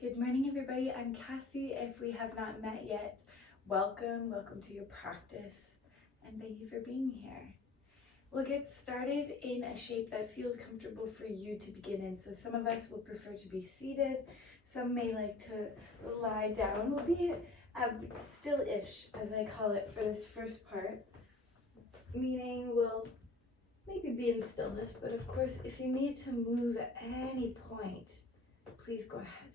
Good morning, everybody. I'm Cassie. If we have not met yet, welcome to your practice, and thank you for being here. We'll get started in a shape that feels comfortable for you to begin in. So some of us will prefer to be seated, some may like to lie down. We'll be still-ish, as I call it, for this first part, meaning we'll maybe be in stillness, but of course, if you need to move at any point, please go ahead.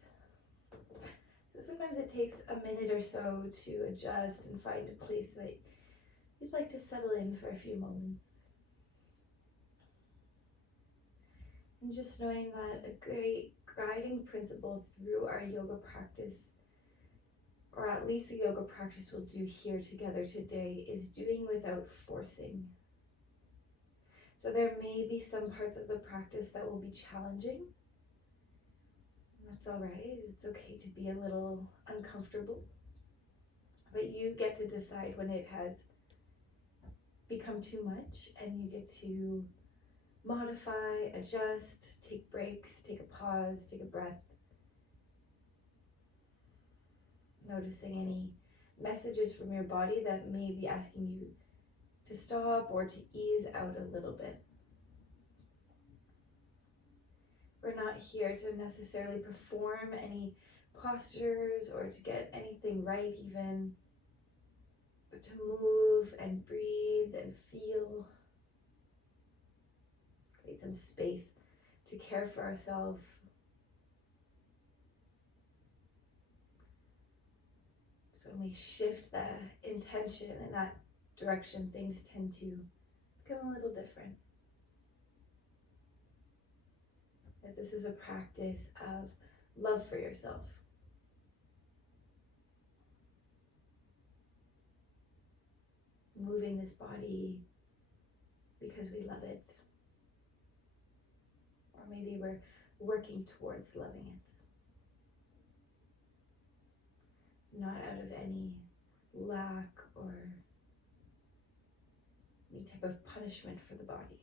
Sometimes it takes a minute or so to adjust and find a place that you'd like to settle in for a few moments. And just knowing that a great guiding principle through our yoga practice, or at least the yoga practice we'll do here together today, is doing without forcing. So there may be some parts of the practice that will be challenging. That's all right. It's okay to be a little uncomfortable, but you get to decide when it has become too much, and you get to modify, adjust, take breaks, take a pause, take a breath, noticing any messages from your body that may be asking you to stop or to ease out a little bit. We're not here to necessarily perform any postures or to get anything right even, but to move and breathe and feel. Create some space to care for ourselves. So when we shift the intention in that direction, things tend to become a little different. That this is a practice of love for yourself. Moving this body because we love it. Or maybe we're working towards loving it. Not out of any lack or any type of punishment for the body.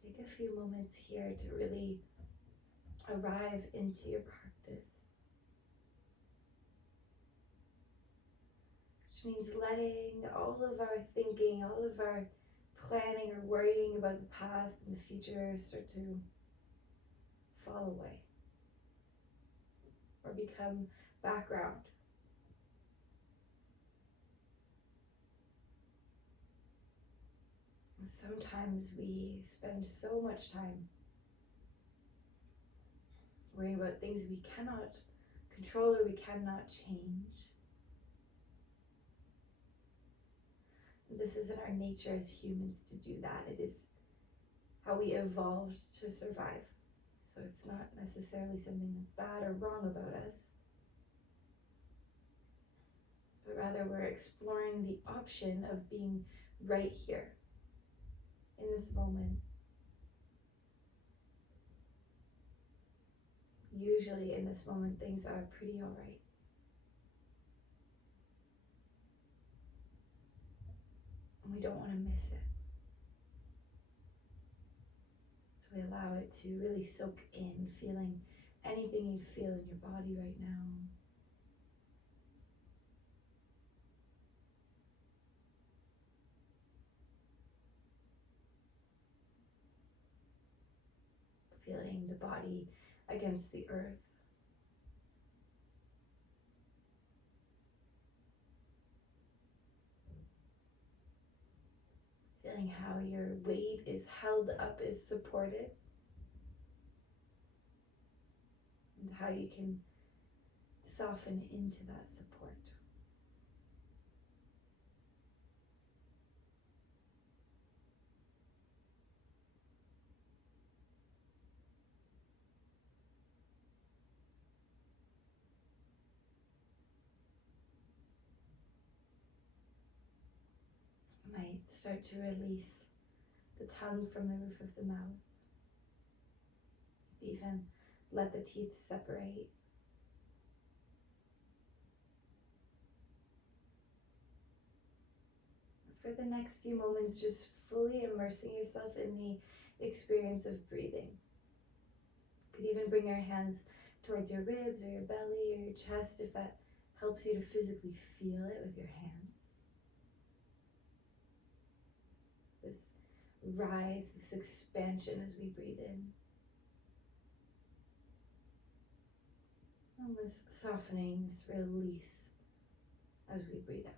Take a few moments here to really arrive into your practice, which means letting all of our thinking, all of our planning or worrying about the past and the future start to fall away or become background. Sometimes we spend so much time worrying about things we cannot control or we cannot change. This isn't our nature as humans to do that. It is how we evolved to survive. So it's not necessarily something that's bad or wrong about us, but rather we're exploring the option of being right here in this moment. Usually in this moment, things are pretty all right. And we don't want to miss it. So we allow it to really soak in, feeling anything you feel in your body right now. Feeling the body against the earth. Feeling how your weight is held up, is supported. And how you can soften into that support. Might start to release the tongue from the roof of the mouth. Even let the teeth separate. for the next few moments, just fully immersing yourself in the experience of breathing. You could even bring your hands towards your ribs or your belly or your chest if that helps you to physically feel it with your hands. This rise, this expansion as we breathe in. And this softening, this release as we breathe out.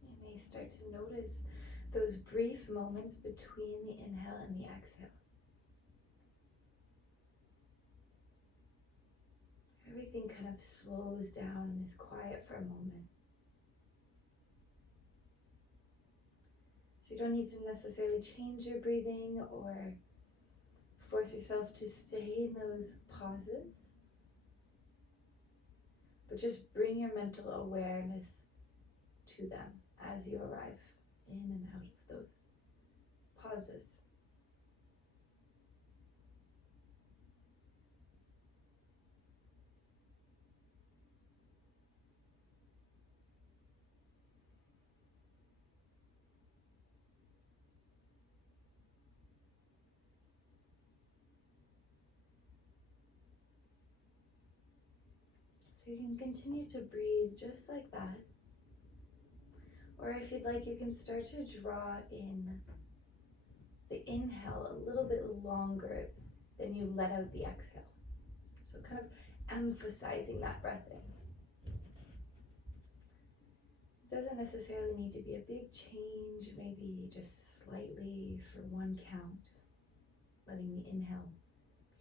You may start to notice those brief moments between the inhale and the exhale. Everything kind of slows down and is quiet for a moment. So you don't need to necessarily change your breathing or force yourself to stay in those pauses, but just bring your mental awareness to them as you arrive in and out of those pauses. So you can continue to breathe just like that. Or if you'd like, you can start to draw in the inhale a little bit longer than you let out the exhale. So kind of emphasizing that breath in. It doesn't necessarily need to be a big change, maybe just slightly for one count, letting the inhale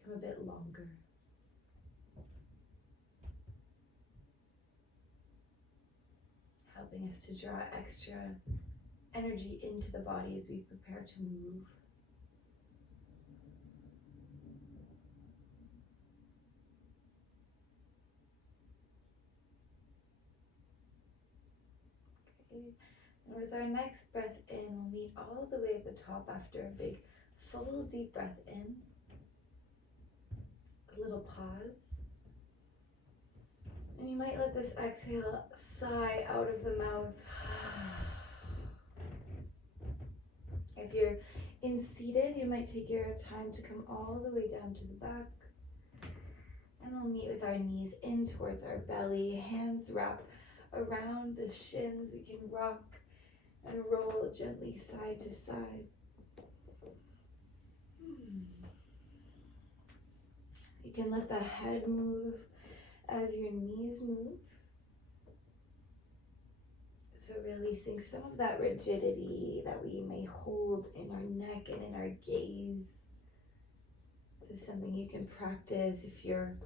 become a bit longer. Helping us to draw extra energy into the body as we prepare to move. Okay. And with our next breath in, we'll meet all the way at the top after a big, full, deep breath in. A little pause. And you might let this exhale sigh out of the mouth. If you're in seated, you might take your time to come all the way down to the back. And we'll meet with our knees in towards our belly. Hands wrap around the shins. We can rock and roll gently side to side. You can let the head move as your knees move. So releasing some of that rigidity that we may hold in our neck and in our gaze. This is something you can practice if you're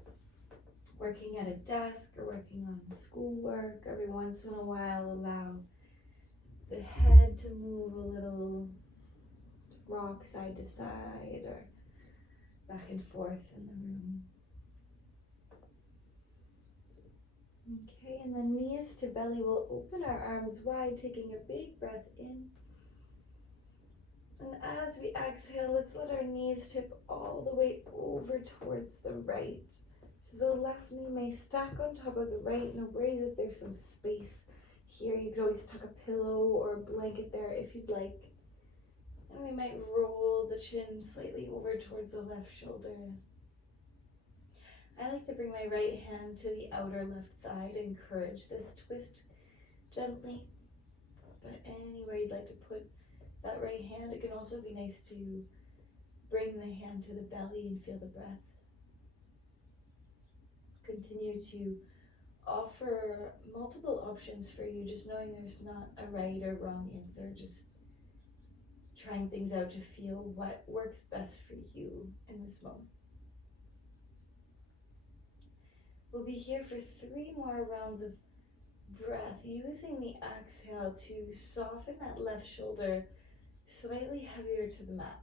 working at a desk or working on schoolwork. Every once in a while, allow the head to move a little, to rock side to side or back and forth in the room. Okay, and then knees to belly, we'll open our arms wide, taking a big breath in. And as we exhale, let's let our knees tip all the way over towards the right. So the left knee may stack on top of the right. No worries if there's some space here. You could always tuck a pillow or a blanket there if you'd like. And we might roll the chin slightly over towards the left shoulder. I like to bring my right hand to the outer left thigh to encourage this twist gently. But anywhere you'd like to put that right hand, it can also be nice to bring the hand to the belly and feel the breath. Continue to offer multiple options for you, just knowing there's not a right or wrong answer, just trying things out to feel what works best for you in this moment. We'll be here for 3 more rounds of breath, using the exhale to soften that left shoulder slightly heavier to the mat.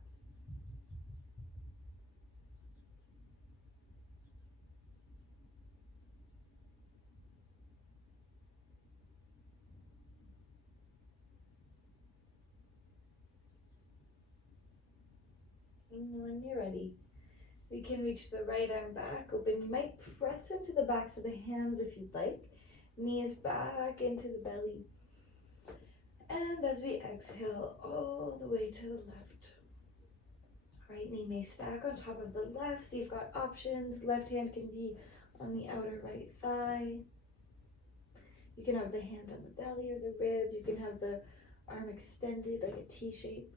And when you're ready, we can reach the right arm back open. You might press into the backs of the hands if you'd like. Knees back into the belly. And as we exhale, all the way to the left. Right knee may stack on top of the left, so you've got options. Left hand can be on the outer right thigh. You can have the hand on the belly or the ribs. You can have the arm extended like a T shape.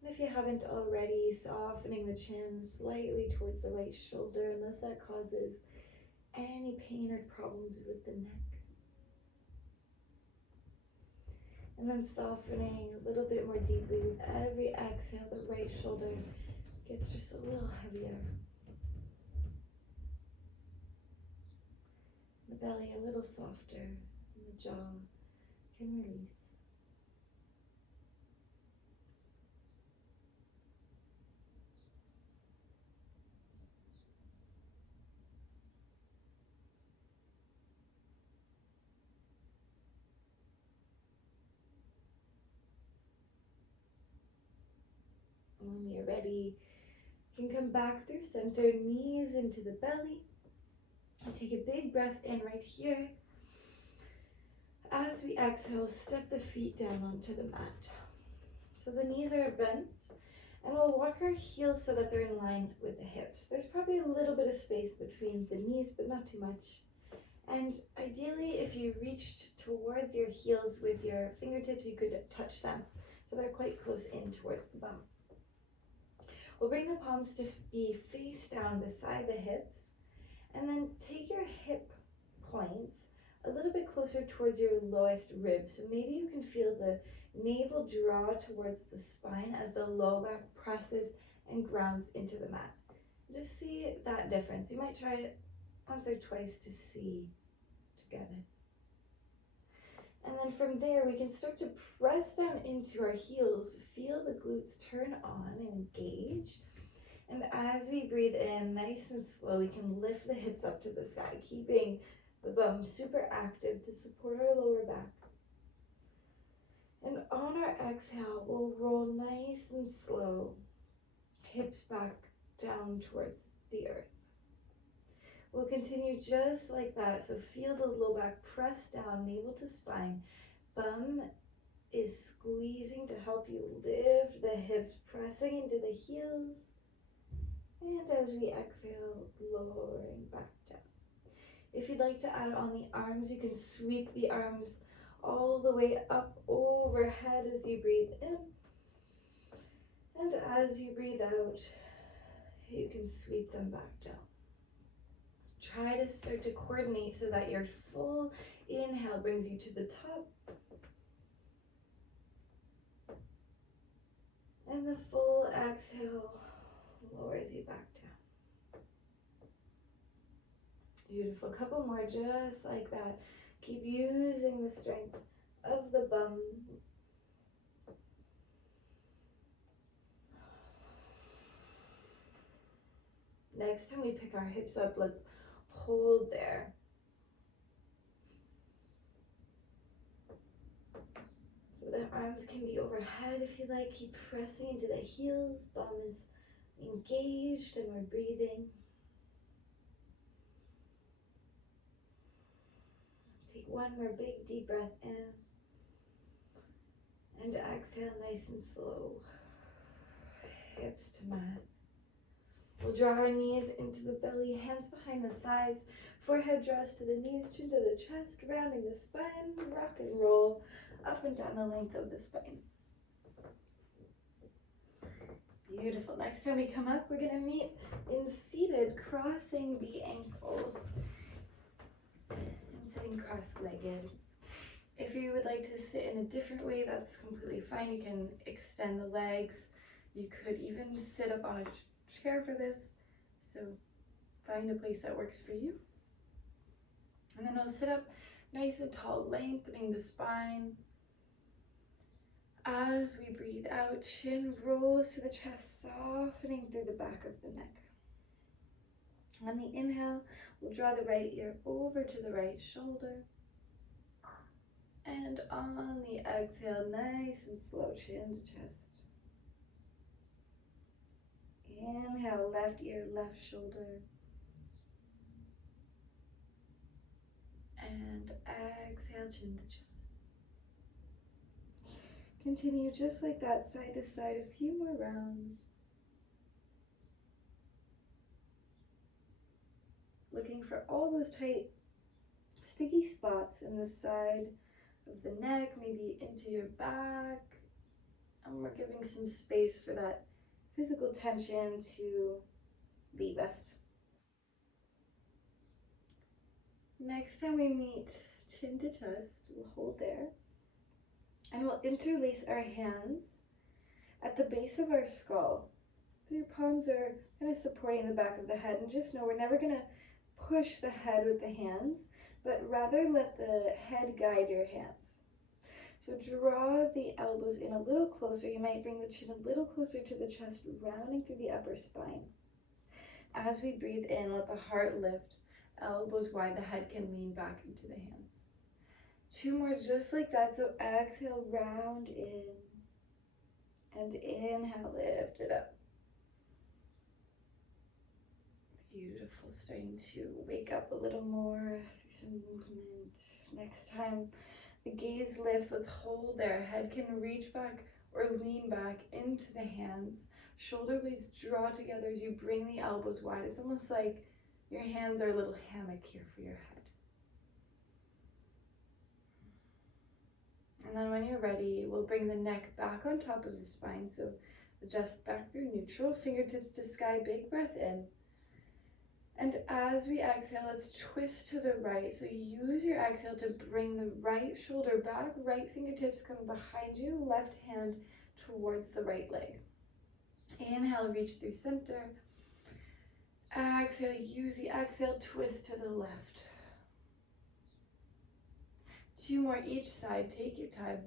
And if you haven't already, softening the chin slightly towards the right shoulder, unless that causes any pain or problems with the neck. And then softening a little bit more deeply with every exhale, the right shoulder gets just a little heavier. The belly a little softer, and the jaw can release. When you're ready, you can come back through center, knees into the belly. And take a big breath in right here. As we exhale, step the feet down onto the mat. So the knees are bent, and we'll walk our heels so that they're in line with the hips. There's probably a little bit of space between the knees, but not too much. And ideally, if you reached towards your heels with your fingertips, you could touch them. So they're quite close in towards the bum. We'll bring the palms to be face down beside the hips, and then take your hip points a little bit closer towards your lowest rib. So maybe you can feel the navel draw towards the spine as the low back presses and grounds into the mat. Just see that difference. You might try it once or twice to see together. And then from there, we can start to press down into our heels, feel the glutes turn on and engage. And as we breathe in, nice and slow, we can lift the hips up to the sky, keeping the bum super active to support our lower back. And on our exhale, we'll roll nice and slow, hips back down towards the earth. We'll continue just like that. So feel the low back press down, navel to spine. Bum is squeezing to help you lift the hips, pressing into the heels. And as we exhale, lowering back down. If you'd like to add on the arms, you can sweep the arms all the way up overhead as you breathe in. And as you breathe out, you can sweep them back down. Try to start to coordinate so that your full inhale brings you to the top. And the full exhale lowers you back down. Beautiful. Couple more just like that. Keep using the strength of the bum. Next time we pick our hips up, let's hold there. So the arms can be overhead if you like. Keep pressing into the heels. Bum is engaged and we're breathing. Take one more big deep breath in. And exhale nice and slow. Hips to mat. We'll draw our knees into the belly, hands behind the thighs, forehead draws to the knees, chin to the chest, rounding the spine, rock and roll up and down the length of the spine. Beautiful. Next time we come up, we're going to meet in seated, crossing the ankles and sitting cross-legged. If you would like to sit in a different way, that's completely fine. You can extend the legs. You could even sit up on a chair for this, so find a place that works for you. And then we'll sit up nice and tall, lengthening the spine. As we breathe out, chin rolls to the chest, softening through the back of the neck. On the inhale, we'll draw the right ear over to the right shoulder. And on the exhale, nice and slow, chin to chest. Inhale, left ear, left shoulder. And exhale, chin to chest. Continue just like that, side to side, a few more rounds. Looking for all those tight, sticky spots in the side of the neck, maybe into your back. And we're giving some space for that physical tension to leave us. Next time we meet, chin to chest, we'll hold there. And we'll interlace our hands at the base of our skull. So your palms are kind of supporting the back of the head. And just know we're never going to push the head with the hands, but rather let the head guide your hands. So draw the elbows in a little closer. You might bring the chin a little closer to the chest, rounding through the upper spine. As we breathe in, let the heart lift, elbows wide, the head can lean back into the hands. 2 more just like that. So exhale, round in, and inhale, lift it up. Beautiful, starting to wake up a little more through some movement. Next time the gaze lifts, let's hold there. Head can reach back or lean back into the hands. Shoulder blades draw together as you bring the elbows wide. It's almost like your hands are a little hammock here for your head. And then when you're ready, we'll bring the neck back on top of the spine. So adjust back through neutral, fingertips to sky, big breath in. And as we exhale, let's twist to the right. So use your exhale to bring the right shoulder back, right fingertips come behind you, left hand towards the right leg. Inhale, reach through center. Exhale, use the exhale, twist to the left. 2 more each side, take your time.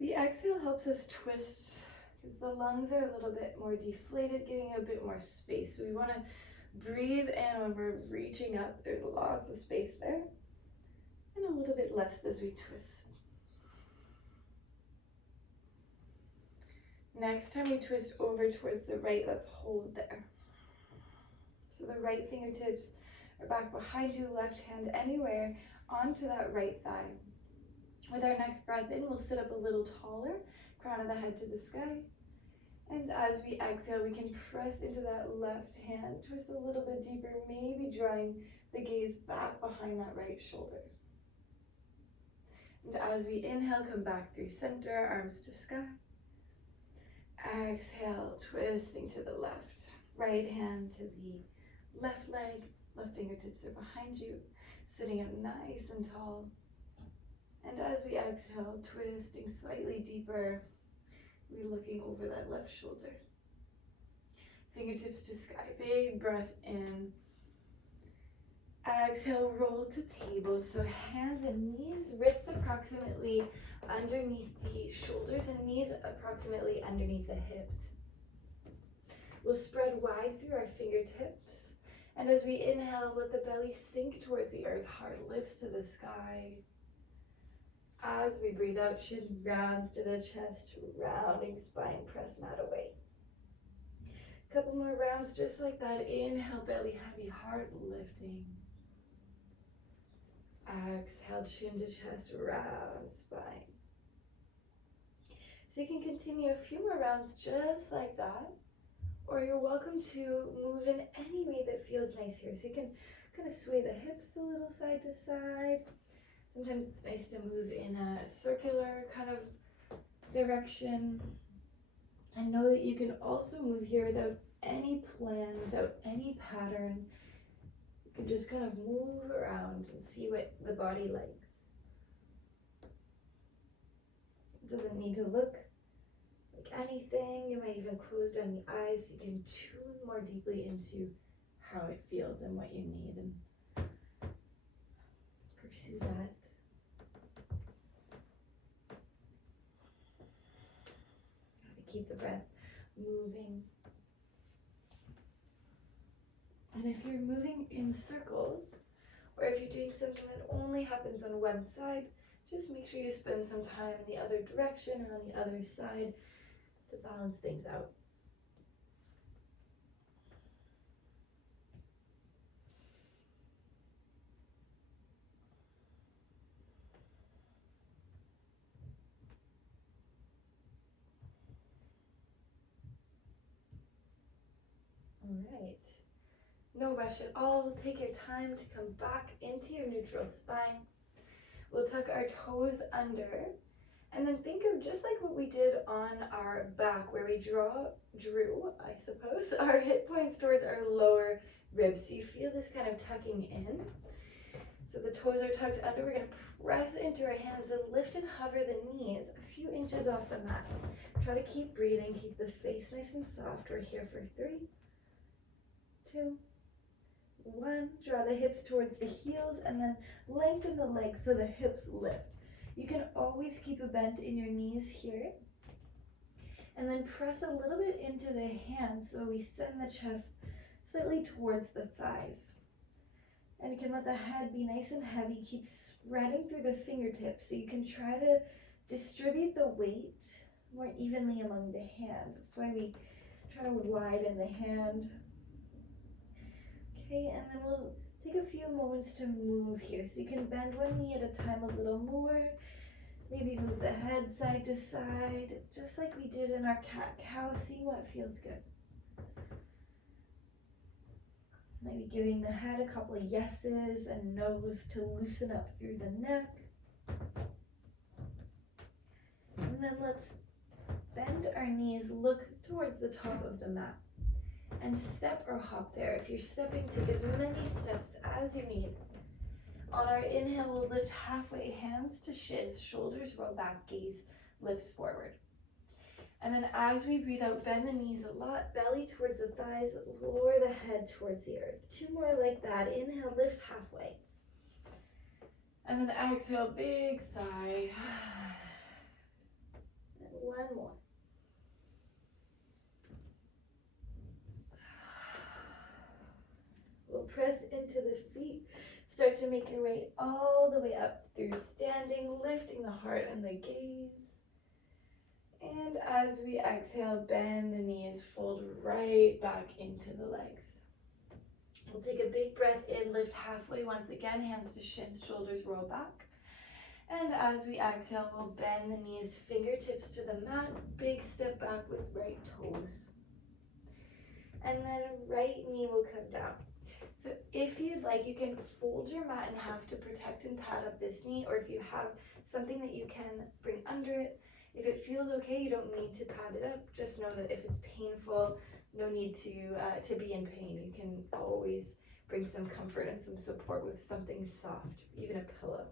The exhale helps us twist because the lungs are a little bit more deflated, giving a bit more space. So we want to breathe in when we're reaching up. There's lots of space there. And a little bit less as we twist. Next time we twist over towards the right, let's hold there. So the right fingertips are back behind you, left hand anywhere onto that right thigh. With our next breath in, we'll sit up a little taller, crown of the head to the sky. And as we exhale, we can press into that left hand, twist a little bit deeper, maybe drawing the gaze back behind that right shoulder. And as we inhale, come back through center, arms to sky. Exhale, twisting to the left. Right hand to the left leg, left fingertips are behind you, sitting up nice and tall. And as we exhale, twisting slightly deeper, we're looking over that left shoulder. Fingertips to sky, big breath in. Exhale, roll to table. So hands and knees, wrists approximately underneath the shoulders and knees approximately underneath the hips. We'll spread wide through our fingertips. And as we inhale, let the belly sink towards the earth, heart lifts to the sky. As we breathe out, chin rounds to the chest, rounding spine, press mat away. Couple more rounds just like that. Inhale, belly heavy, heart lifting. Exhale, chin to chest, round spine. So you can continue a few more rounds just like that, or you're welcome to move in any way that feels nice here. So you can kind of sway the hips a little side to side. Sometimes it's nice to move in a circular kind of direction. And know that you can also move here without any plan, without any pattern. You can just kind of move around and see what the body likes. It doesn't need to look like anything. You might even close down the eyes so you can tune more deeply into how it feels and what you need, and pursue that. Keep the breath moving. And if you're moving in circles, or if you're doing something that only happens on one side, just make sure you spend some time in the other direction and on the other side to balance things out. right. No rush at all. Take your time to come back into your neutral spine. We'll tuck our toes under, and then think of just like what we did on our back, where we drew, I suppose, our hip points towards our lower ribs. So you feel this kind of tucking in. So the toes are tucked under. We're going to press into our hands and lift and hover the knees a few inches off the mat. Try to keep breathing, keep the face nice and soft. We're here for 3, 2, 1. Draw the hips towards the heels and then lengthen the legs so the hips lift. You can always keep a bend in your knees here. And then press a little bit into the hands so we send the chest slightly towards the thighs. And you can let the head be nice and heavy. Keep spreading through the fingertips so you can try to distribute the weight more evenly among the hand. That's why we try to widen the hand. Okay, and then we'll take a few moments to move here. So you can bend one knee at a time a little more. Maybe move the head side to side, just like we did in our cat-cow. See what feels good. Maybe giving the head a couple of yeses and nose to loosen up through the neck. And then let's bend our knees, look towards the top of the mat, and step or hop there. If you're stepping, take as many steps as you need. On our inhale, we'll lift halfway, hands to shins, shoulders roll back, gaze lifts forward. And then as we breathe out, bend the knees a lot, belly towards the thighs, lower the head towards the earth. 2 more like that. Inhale, lift halfway. And then exhale, big sigh. And 1 more. We'll press into the feet. Start to make your way all the way up through standing, lifting the heart and the gaze. And as we exhale, bend the knees, fold right back into the legs. We'll take a big breath in, lift halfway once again, hands to shins, shoulders roll back. And as we exhale, we'll bend the knees, fingertips to the mat, big step back with right toes. And then right knee will come down. So if you'd like, you can fold your mat in half to protect and pad up this knee, or if you have something that you can bring under it. If it feels okay, you don't need to pad it up. Just know that if it's painful, no need to be in pain. You can always bring some comfort and some support with something soft, even a pillow.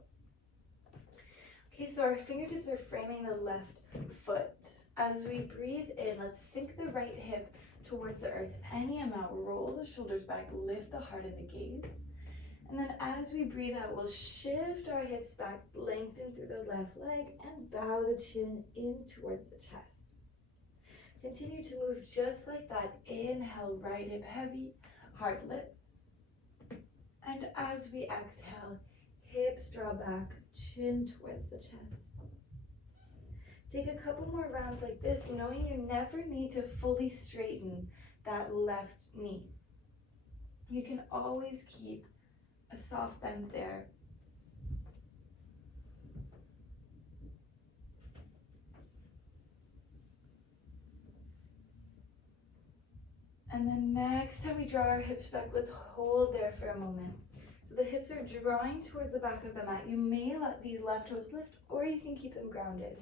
Okay, so our fingertips are framing the left foot. As we breathe in, let's sink the right hip towards the earth. Any amount, roll the shoulders back, lift the heart and the gaze. And then as we breathe out, we'll shift our hips back, lengthen through the left leg, and bow the chin in towards the chest. Continue to move just like that. Inhale, right hip heavy, heart lifts. And as we exhale, hips draw back, chin towards the chest. Take a couple more rounds like this, knowing you never need to fully straighten that left knee. You can always keep a soft bend there. And then next time we draw our hips back, let's hold there for a moment. So the hips are drawing towards the back of the mat. You may let these left toes lift, or you can keep them grounded.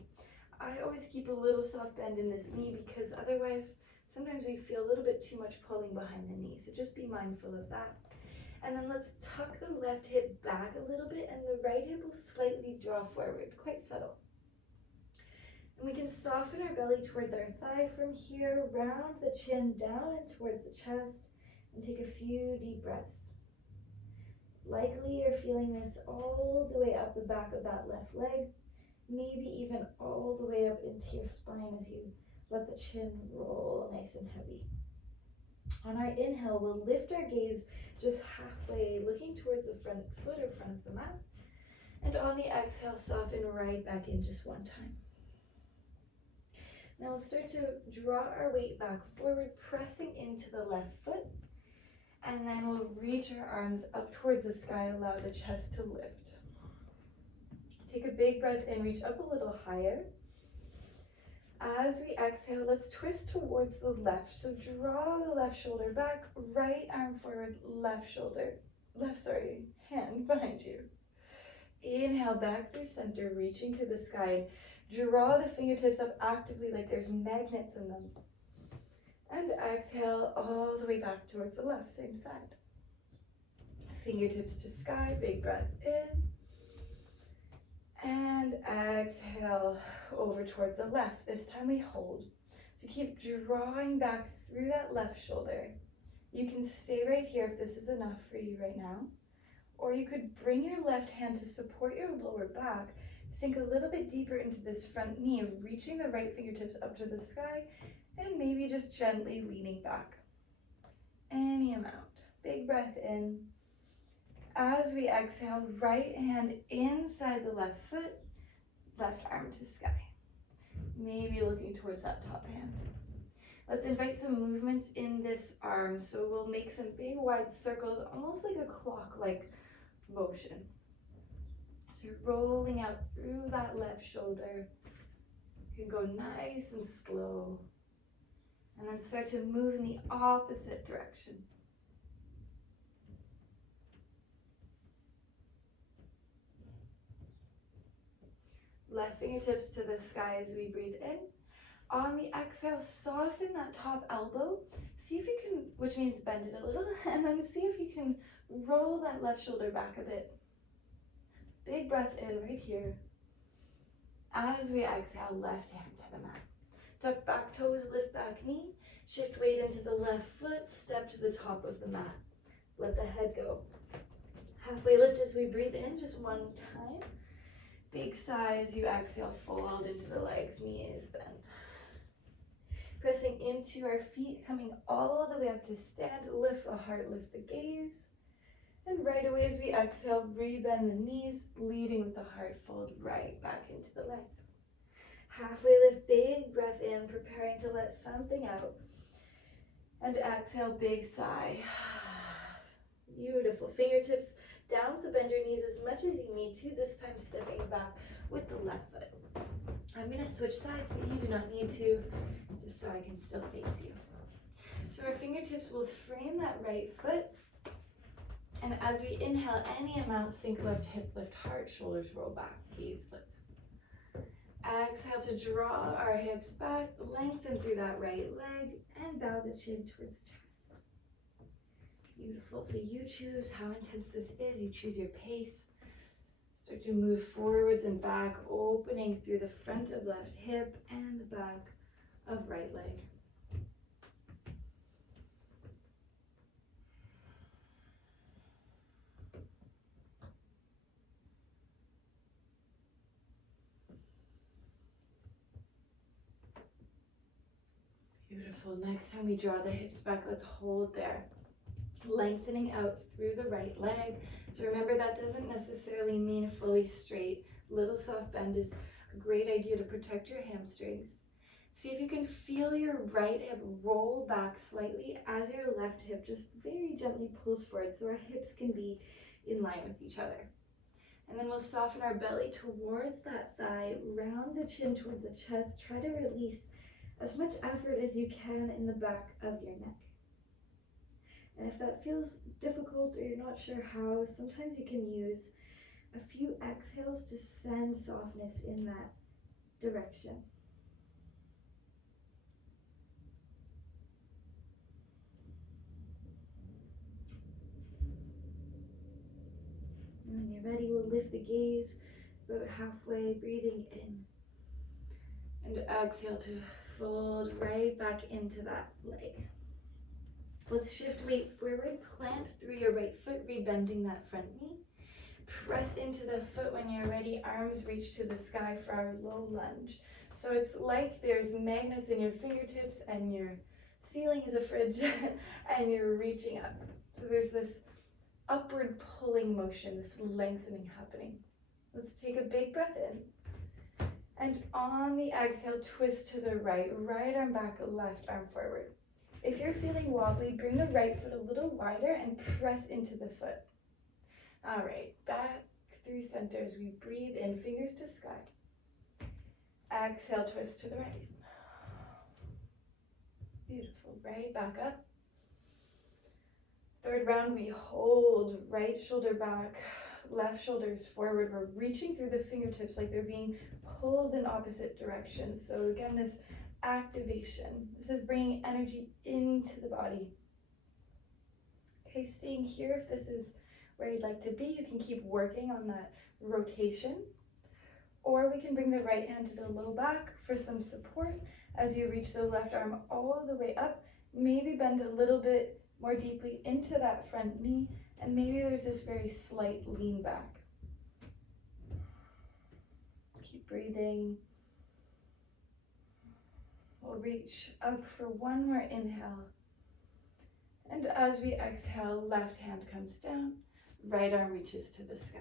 I always keep a little soft bend in this knee because otherwise sometimes we feel a little bit too much pulling behind the knee. So just be mindful of that. And then let's tuck the left hip back a little bit and the right hip will slightly draw forward, quite subtle. And we can soften our belly towards our thigh from here, round the chin down and towards the chest, and take a few deep breaths. Likely you're feeling this all the way up the back of that left leg, maybe even all the way up into your spine as you let the chin roll nice and heavy. On our inhale, we'll lift our gaze just halfway, looking towards the front foot or front of the mat. And on the exhale, soften right back in just one time. Now we'll start to draw our weight back forward, pressing into the left foot. And then we'll reach our arms up towards the sky, allow the chest to lift. Take a big breath in, reach up a little higher. As we exhale, let's twist towards the left. So draw the left shoulder back, right arm forward, hand behind you. Inhale back through center, reaching to the sky. Draw the fingertips up actively like there's magnets in them. And exhale all the way back towards the left, same side. Fingertips to sky, big breath in. And exhale over towards the left. This time we hold. So keep drawing back through that left shoulder. You can stay right here if this is enough for you right now. Or you could bring your left hand to support your lower back. Sink a little bit deeper into this front knee, reaching the right fingertips up to the sky, and maybe just gently leaning back. Any amount. Big breath in. As we exhale, right hand inside the left foot, left arm to sky. Maybe looking towards that top hand. Let's invite some movement in this arm. So we'll make some big wide circles, almost like a clock-like motion. So you're rolling out through that left shoulder. You can go nice and slow. And then start to move in the opposite direction. Left fingertips to the sky as we breathe in. On the exhale, soften that top elbow. See if you can, which means bend it a little, and then see if you can roll that left shoulder back a bit. Big breath in right here. As we exhale, left hand to the mat. Tuck back toes, lift back knee. Shift weight into the left foot, step to the top of the mat. Let the head go. Halfway lift as we breathe in, just one time. Big sigh as you exhale, fold into the legs, knees bend. Pressing into our feet, coming all the way up to stand, lift the heart, lift the gaze. And right away as we exhale, rebend the knees, leading with the heart, fold right back into the legs. Halfway lift, big breath in, preparing to let something out. And exhale, big sigh. Beautiful. Fingertips down, so bend your knees as much as you need to, this time stepping back with the left foot. I'm going to switch sides, but you do not need to, just so I can still face you. So our fingertips will frame that right foot, and as we inhale, any amount, sink left hip, lift heart, shoulders roll back, gaze lifts. Exhale to draw our hips back, lengthen through that right leg, and bow the chin towards the chest. Beautiful. So you choose how intense this is. You choose your pace. Start to move forwards and back, opening through the front of left hip and the back of right leg. Beautiful. Next time we draw the hips back, let's hold there. Lengthening out through the right leg. So remember, that doesn't necessarily mean fully straight. Little soft bend is a great idea to protect your hamstrings. See if you can feel your right hip roll back slightly as your left hip just very gently pulls forward, so our hips can be in line with each other. And then we'll soften our belly towards that thigh, round the chin towards the chest. Try to release as much effort as you can in the back of your neck. And if that feels difficult or you're not sure how, sometimes you can use a few exhales to send softness in that direction. And when you're ready, we'll lift the gaze about halfway, breathing in. And exhale to fold right back into that leg. Let's shift weight forward, plant through your right foot, rebending that front knee. Press into the foot when you're ready, arms reach to the sky for our low lunge. So it's like there's magnets in your fingertips and your ceiling is a fridge and you're reaching up. So there's this upward pulling motion, this lengthening happening. Let's take a big breath in. And on the exhale, twist to the right, right arm back, left arm forward. If you're feeling wobbly, bring the right foot a little wider and press into the foot. All right, back through center as we breathe in, fingers to sky. Exhale, twist to the right. Beautiful. Right back up. Third round, we hold right shoulder back, left shoulder is forward. We're reaching through the fingertips like they're being pulled in opposite directions. So again, this activation. This is bringing energy into the body. Okay, staying here, if this is where you'd like to be, you can keep working on that rotation. Or we can bring the right hand to the low back for some support as you reach the left arm all the way up. Maybe bend a little bit more deeply into that front knee, and maybe there's this very slight lean back. Keep breathing. We'll reach up for one more inhale. And as we exhale, left hand comes down, right arm reaches to the sky.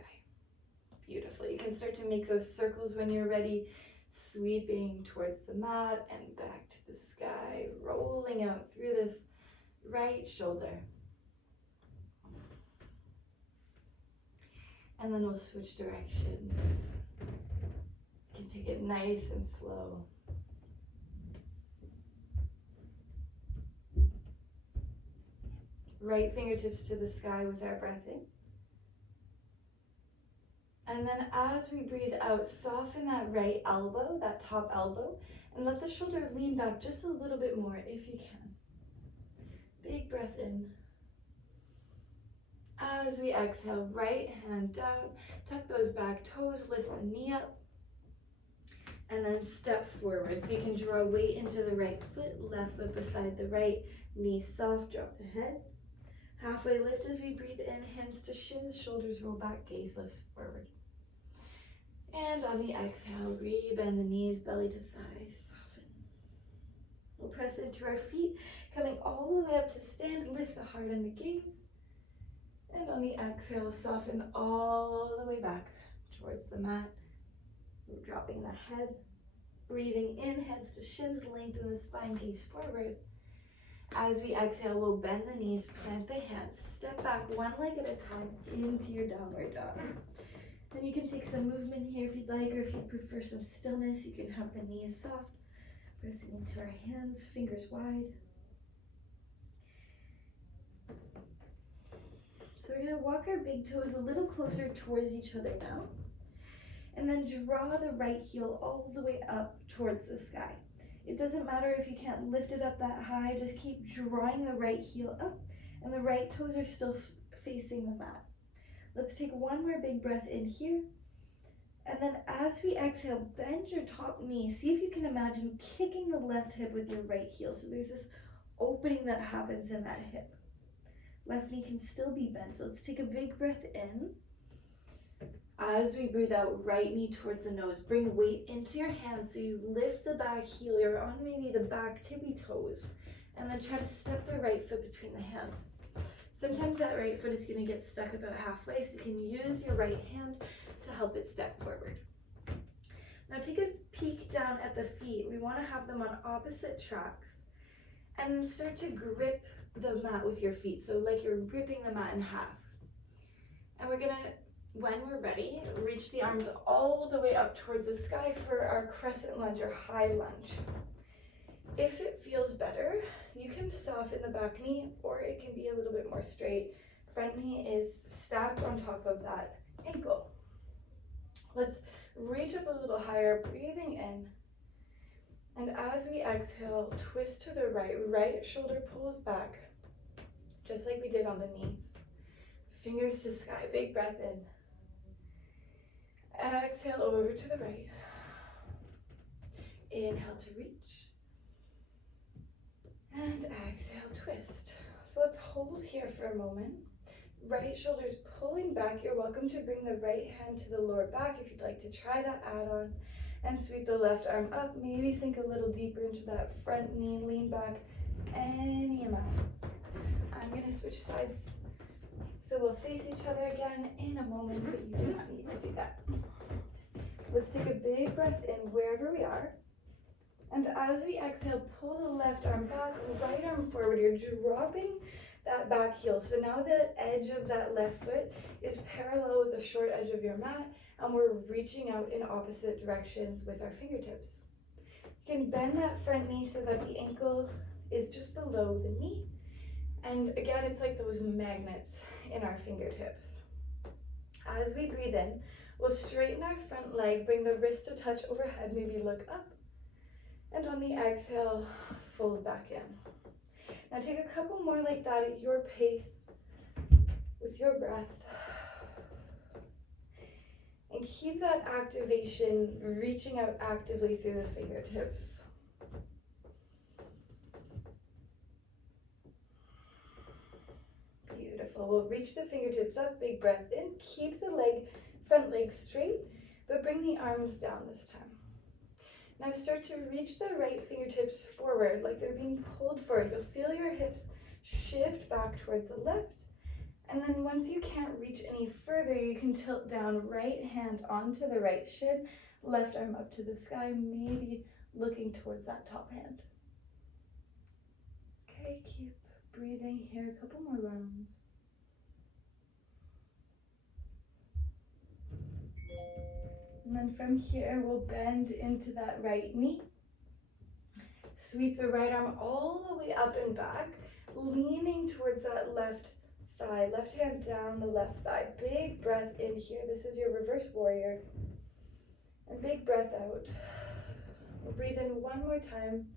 Beautiful. You can start to make those circles when you're ready, sweeping towards the mat and back to the sky, rolling out through this right shoulder. And then we'll switch directions. You can take it nice and slow. Right fingertips to the sky with our breath in. And then as we breathe out, soften that right elbow, that top elbow, and let the shoulder lean back just a little bit more if you can. Big breath in. As we exhale, right hand down, tuck those back toes, lift the knee up, and then step forward. So you can draw weight into the right foot, left foot beside the right, knee soft, drop the head. Halfway lift as we breathe in, hands to shins, shoulders roll back, gaze lifts forward. And on the exhale, rebend the knees, belly to thighs, soften. We'll press into our feet, coming all the way up to stand, lift the heart and the gaze. And on the exhale, soften all the way back towards the mat. We're dropping the head, breathing in, hands to shins, lengthen the spine, gaze forward. As we exhale, we'll bend the knees, plant the hands, step back one leg at a time into your downward dog. Then you can take some movement here if you'd like, or if you prefer some stillness, you can have the knees soft, pressing into our hands, fingers wide. So we're gonna walk our big toes a little closer towards each other now, and then draw the right heel all the way up towards the sky. It doesn't matter if you can't lift it up that high, just keep drawing the right heel up, and the right toes are still facing the mat. Let's take one more big breath in here. And then as we exhale, bend your top knee. See if you can imagine kicking the left hip with your right heel. So there's this opening that happens in that hip. Left knee can still be bent. So let's take a big breath in. As we breathe out, right knee towards the nose. Bring weight into your hands so you lift the back heel. You're on maybe the back tippy toes. And then try to step the right foot between the hands. Sometimes that right foot is going to get stuck about halfway, so you can use your right hand to help it step forward. Now take a peek down at the feet. We want to have them on opposite tracks. And then start to grip the mat with your feet, so like you're ripping the mat in half. And we're going to, when we're ready, reach the arms all the way up towards the sky for our crescent lunge or high lunge. If it feels better, you can soften the back knee, or it can be a little bit more straight. Front knee is stacked on top of that ankle. Let's reach up a little higher, breathing in. And as we exhale, twist to the right. Right shoulder pulls back, just like we did on the knees. Fingers to sky, big breath in. Exhale over to the right. Inhale to reach. And exhale, twist. So let's hold here for a moment. Right shoulder's pulling back. You're welcome to bring the right hand to the lower back if you'd like to try that add-on. And sweep the left arm up. Maybe sink a little deeper into that front knee. Lean back any amount. I'm going to switch sides. So we'll face each other again in a moment, but you do not need to do that. Let's take a big breath in wherever we are. And as we exhale, pull the left arm back, right arm forward. You're dropping that back heel. So now the edge of that left foot is parallel with the short edge of your mat, and we're reaching out in opposite directions with our fingertips. You can bend that front knee so that the ankle is just below the knee. And again, it's like those magnets in our fingertips. As we breathe in, we'll straighten our front leg, bring the wrist to touch overhead, maybe look up. And on the exhale, fold back in. Now take a couple more like that at your pace, with your breath. And keep that activation, reaching out actively through the fingertips. Beautiful. We'll reach the fingertips up, big breath in. Keep the front leg straight, but bring the arms down this time. Now start to reach the right fingertips forward, like they're being pulled forward. You'll feel your hips shift back towards the left. And then once you can't reach any further, you can tilt down, right hand onto the right shin, left arm up to the sky, maybe looking towards that top hand. Okay, keep breathing here, a couple more rounds. And then from here, we'll bend into that right knee. Sweep the right arm all the way up and back, leaning towards that left thigh. Left hand down the left thigh. Big breath in here. This is your reverse warrior. And big breath out. We'll breathe in one more time.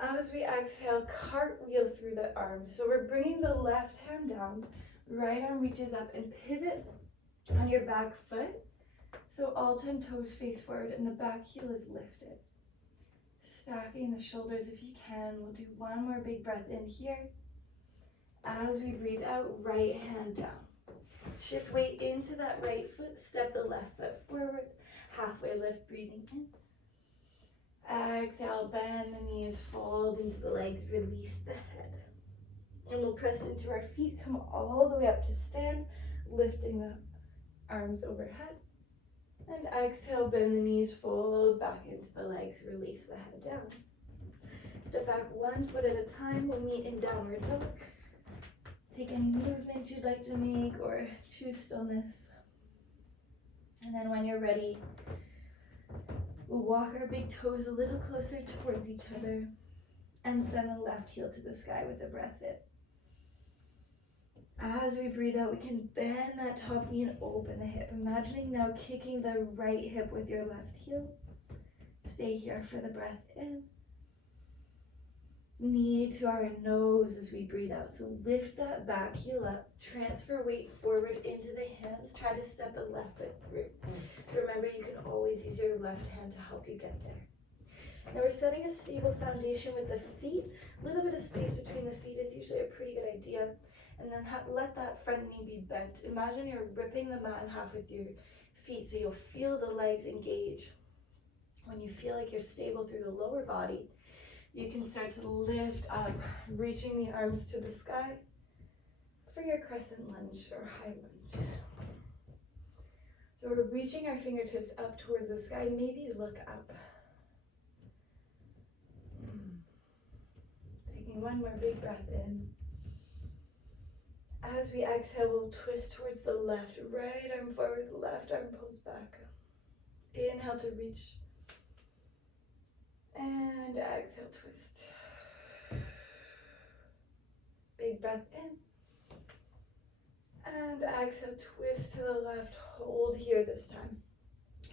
As we exhale, cartwheel through the arms. So we're bringing the left hand down. Right arm reaches up and pivot on your back foot. So all 10 toes face forward and the back heel is lifted. Stacking the shoulders if you can. We'll do one more big breath in here. As we breathe out, right hand down. Shift weight into that right foot, step the left foot forward. Halfway lift, breathing in. Exhale, bend the knees, fold into the legs, release the head. And we'll press into our feet, come all the way up to stand, lifting the arms overhead. And exhale, bend the knees, fold back into the legs, release the head down. Step back one foot at a time, we'll meet in downward dog. Take any movement you'd like to make or choose stillness. And then when you're ready, we'll walk our big toes a little closer towards each other and send the left heel to the sky with a breath in. As we breathe out, we can bend that top knee and open the hip. Imagining now kicking the right hip with your left heel. Stay here for the breath in. Knee to our nose as we breathe out. So lift that back heel up, transfer weight forward into the hands. Try to step the left foot through. Remember, you can always use your left hand to help you get there. Now we're setting a stable foundation with the feet. A little bit of space between the feet is usually a pretty good idea. And then let that front knee be bent. Imagine you're ripping the mat in half with your feet so you'll feel the legs engage. When you feel like you're stable through the lower body, you can start to lift up, reaching the arms to the sky for your crescent lunge or high lunge. So we're reaching our fingertips up towards the sky. Maybe look up. Taking one more big breath in. As we exhale, we'll twist towards the left. Right arm forward, left arm pulls back. Inhale to reach. And exhale, twist. Big breath in. And exhale, twist to the left. Hold here this time.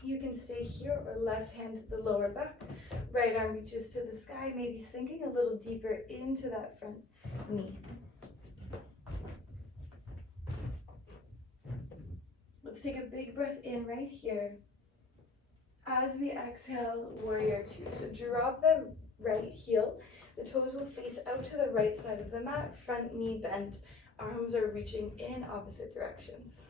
You can stay here or left hand to the lower back. Right arm reaches to the sky, maybe sinking a little deeper into that front knee. Let's take a big breath in right here. As we exhale, warrior two. So drop the right heel. The toes will face out to the right side of the mat. Front knee bent. Arms are reaching in opposite directions.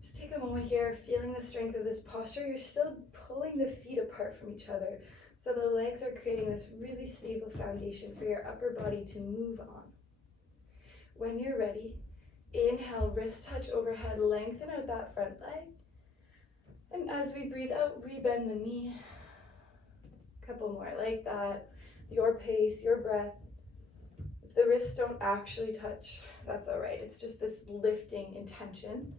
Just take a moment here, feeling the strength of this posture. You're still pulling the feet apart from each other. So the legs are creating this really stable foundation for your upper body to move on. When you're ready, inhale, wrist touch overhead, lengthen out that front leg. And as we breathe out, rebend the knee. A couple more like that. Your pace, your breath. If the wrists don't actually touch, that's all right. It's just this lifting intention.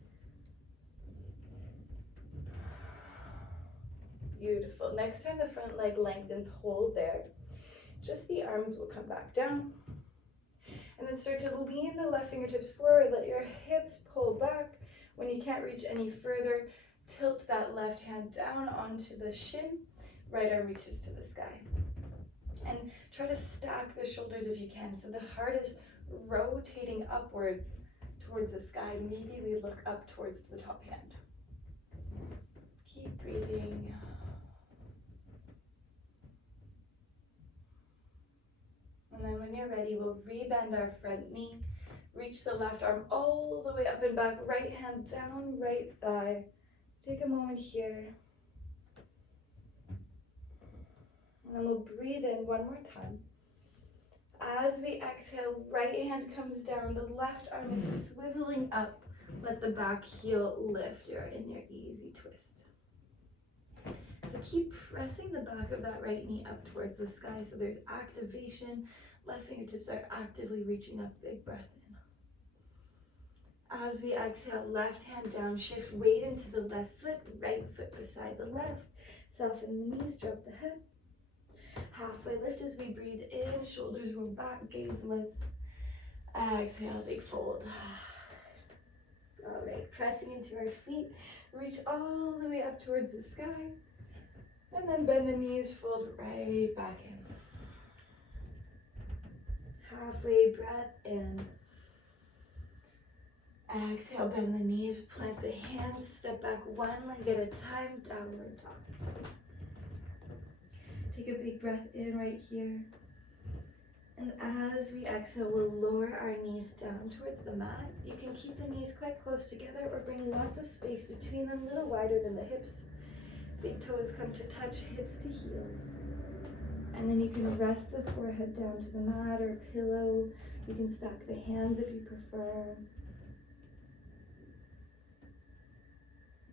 Beautiful. Next time the front leg lengthens, hold there. Just the arms will come back down. And then start to lean the left fingertips forward. Let your hips pull back. When you can't reach any further, tilt that left hand down onto the shin. Right arm reaches to the sky. And try to stack the shoulders if you can. So the heart is rotating upwards towards the sky. Maybe we look up towards the top hand. Keep breathing. And then when you're ready, we'll rebend our front knee. Reach the left arm all the way up and back. Right hand down, right thigh. Take a moment here. And then we'll breathe in one more time. As we exhale, right hand comes down. The left arm is swiveling up. Let the back heel lift. You're in your easy twist. So keep pressing the back of that right knee up towards the sky so there's activation. Left fingertips are actively reaching up. Big breath in. As we exhale, left hand down, shift weight into the left foot, right foot beside the left. Soften the knees, drop the head. Halfway lift as we breathe in, shoulders roll back, gaze lifts. Exhale, big fold. All right, pressing into our feet, reach all the way up towards the sky. And then bend the knees, fold right back in. Halfway breath in. Exhale, bend the knees, plant the hands, step back one leg at a time, downward dog. Take a big breath in right here. And as we exhale, we'll lower our knees down towards the mat. You can keep the knees quite close together or bring lots of space between them, a little wider than the hips. Big toes come to touch, hips to heels. And then you can rest the forehead down to the mat or pillow. You can stack the hands if you prefer.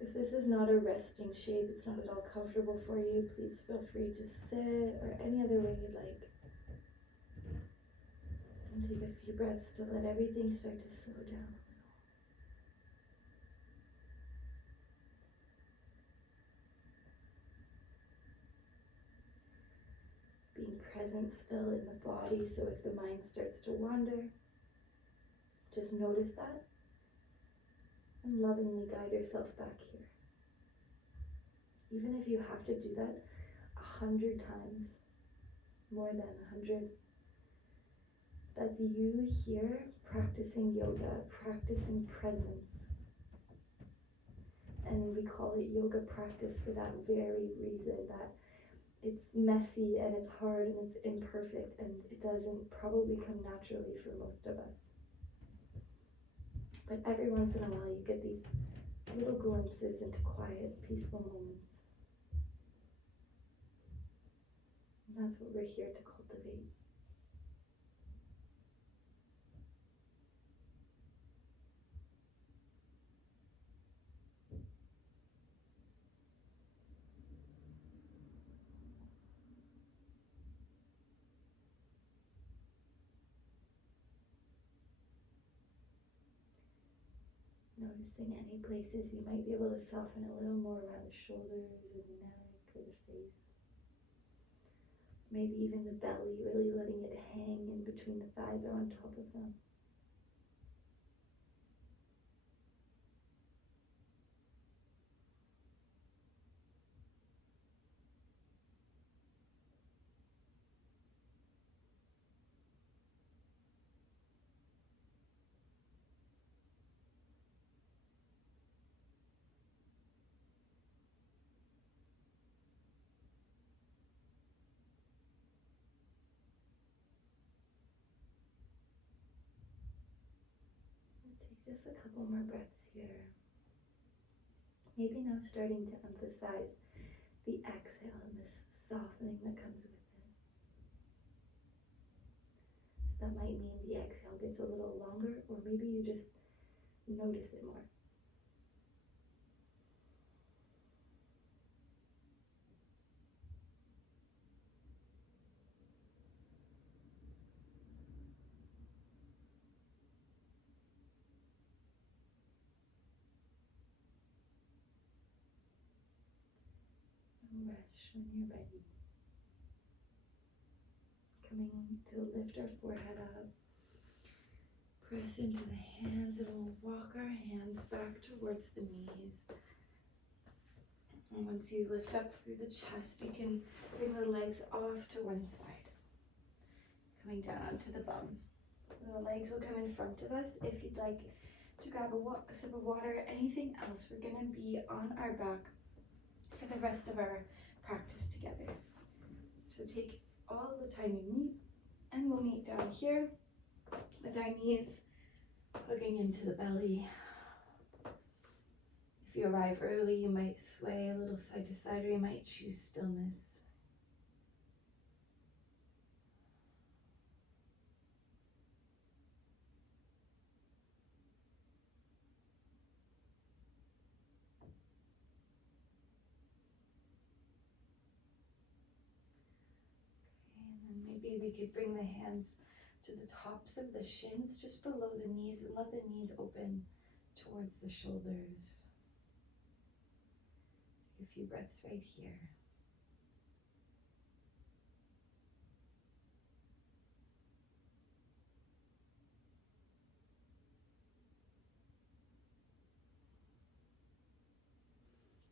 If this is not a resting shape, it's not at all comfortable for you, please feel free to sit or any other way you'd like. And take a few breaths to let everything start to slow down. Being present still in the body, so if the mind starts to wander, just notice that and lovingly guide yourself back here. Even if you have to do that 100 times, more than 100, that's you here practicing yoga, practicing presence. And we call it yoga practice for that very reason, that it's messy and it's hard and it's imperfect and it doesn't probably come naturally for most of us. But every once in a while you get these little glimpses into quiet, peaceful moments. And that's what we're here to cultivate. Noticing any places you might be able to soften a little more around the shoulders or the neck or the face. Maybe even the belly, really letting it hang in between the thighs or on top of them. Take just a couple more breaths here. Maybe now starting to emphasize the exhale and this softening that comes with it. That might mean the exhale gets a little longer, or maybe you just notice it more. Rush when you're ready. Coming to lift our forehead up. Press into the hands and we'll walk our hands back towards the knees. And once you lift up through the chest, you can bring the legs off to one side. Coming down onto the bum. And the legs will come in front of us. If you'd like to grab a sip of water, anything else, we're going to be on our back for the rest of our practice together. So take all the time you need, and we'll meet down here with our knees hugging into the belly. If you arrive early, you might sway a little side to side, or you might choose stillness. Maybe we could bring the hands to the tops of the shins, just below the knees, and let the knees open towards the shoulders. Take a few breaths right here.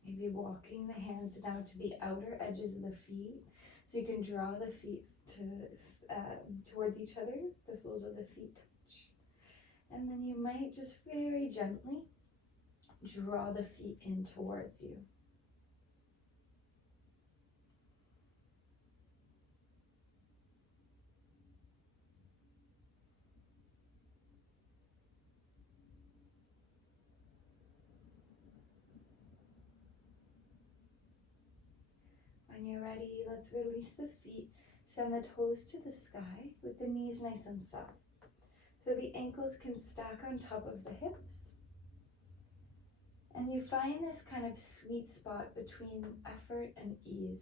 Maybe walking the hands now to the outer edges of the feet, so you can draw the feet towards each other, the soles of the feet touch. And then you might just very gently draw the feet in towards you. When you're ready, let's release the feet. Send the toes to the sky with the knees nice and soft. So the ankles can stack on top of the hips. And you find this kind of sweet spot between effort and ease.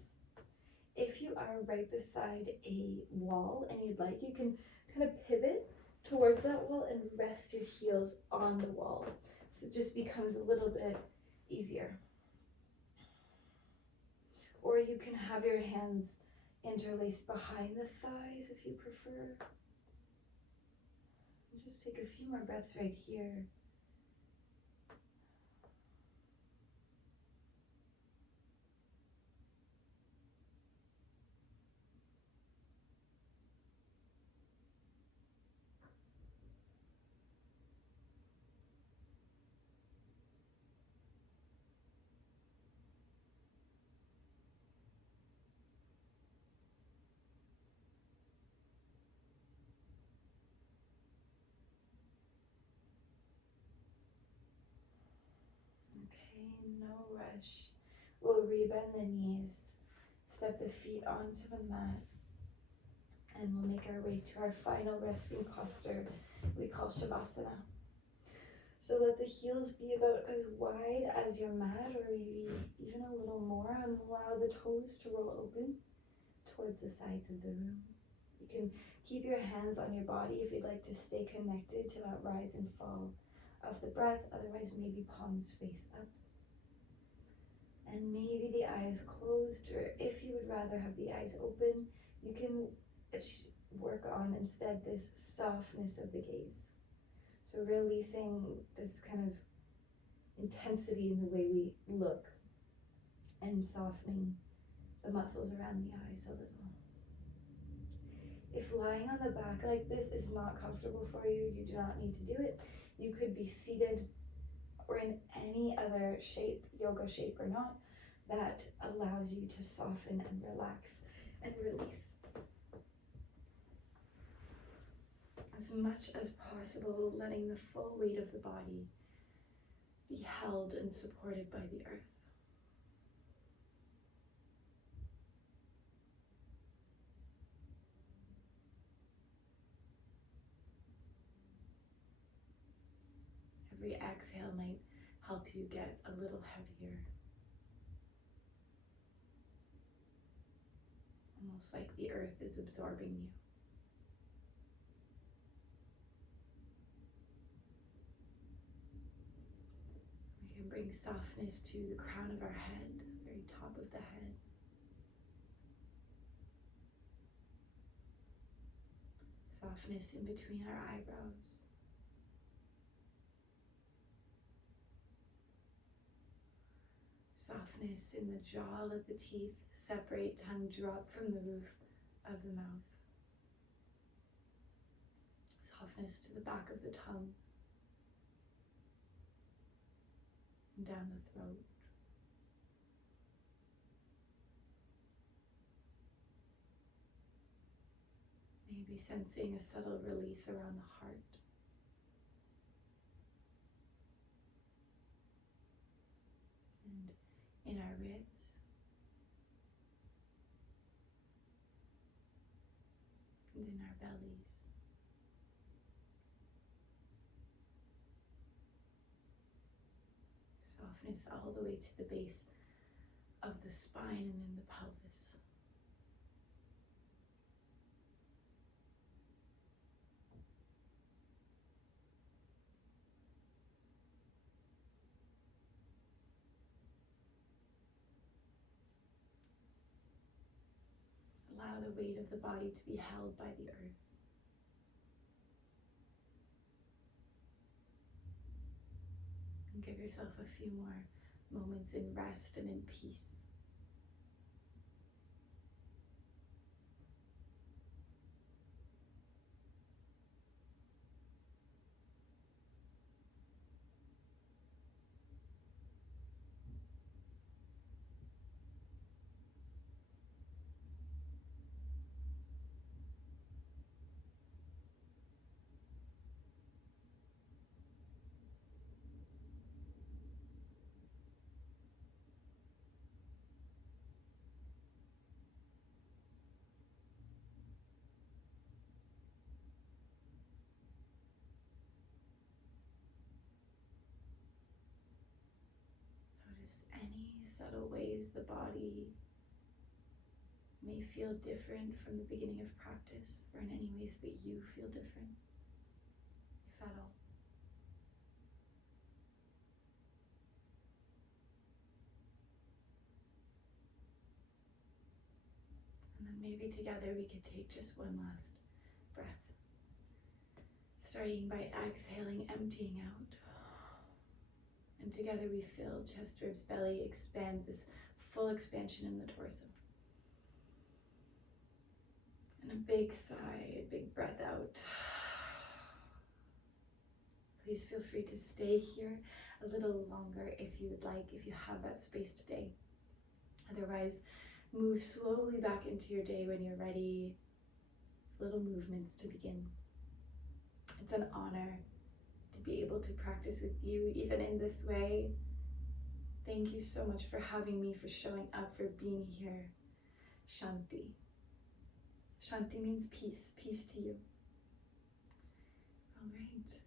If you are right beside a wall and you'd like, you can kind of pivot towards that wall and rest your heels on the wall. So it just becomes a little bit easier. Or you can have your hands interlaced behind the thighs if you prefer. And just take a few more breaths right here. No rush. We'll rebend the knees, step the feet onto the mat, and we'll make our way to our final resting posture we call Savasana. So let the heels be about as wide as your mat, or maybe even a little more, and allow the toes to roll open towards the sides of the room. You can keep your hands on your body if you'd like to stay connected to that rise and fall of the breath, otherwise maybe palms face up. And maybe the eyes closed, or if you would rather have the eyes open, you can work on instead this softness of the gaze. So releasing this kind of intensity in the way we look and softening the muscles around the eyes a little. If lying on the back like this is not comfortable for you, you do not need to do it. You could be seated or in any other shape, yoga shape or not, that allows you to soften and relax and release. As much as possible, letting the full weight of the body be held and supported by the earth. Every exhale might help you get a little heavier. Almost like the earth is absorbing you. We can bring softness to the crown of our head, very top of the head. Softness in between our eyebrows. Softness in the jaw, let the teeth separate, tongue drop from the roof of the mouth. Softness to the back of the tongue and down the throat. Maybe sensing a subtle release around the heart. And in our ribs. And in our bellies. Softness all the way to the base of the spine and in the pelvis. Allow the weight of the body to be held by the earth. And give yourself a few more moments in rest and in peace. Notice any subtle ways the body may feel different from the beginning of practice, or in any ways that you feel different, if at all. And then maybe together we could take just one last breath. Starting by exhaling, emptying out. And together we fill chest, ribs, belly, expand, this full expansion in the torso. And a big sigh, a big breath out. Please feel free to stay here a little longer if you would like, if you have that space today. Otherwise, move slowly back into your day when you're ready. Little movements to begin. It's an honor to be able to practice with you even in this way. Thank you so much for having me, for showing up, for being here. Shanti. Shanti means peace, peace to you. All right.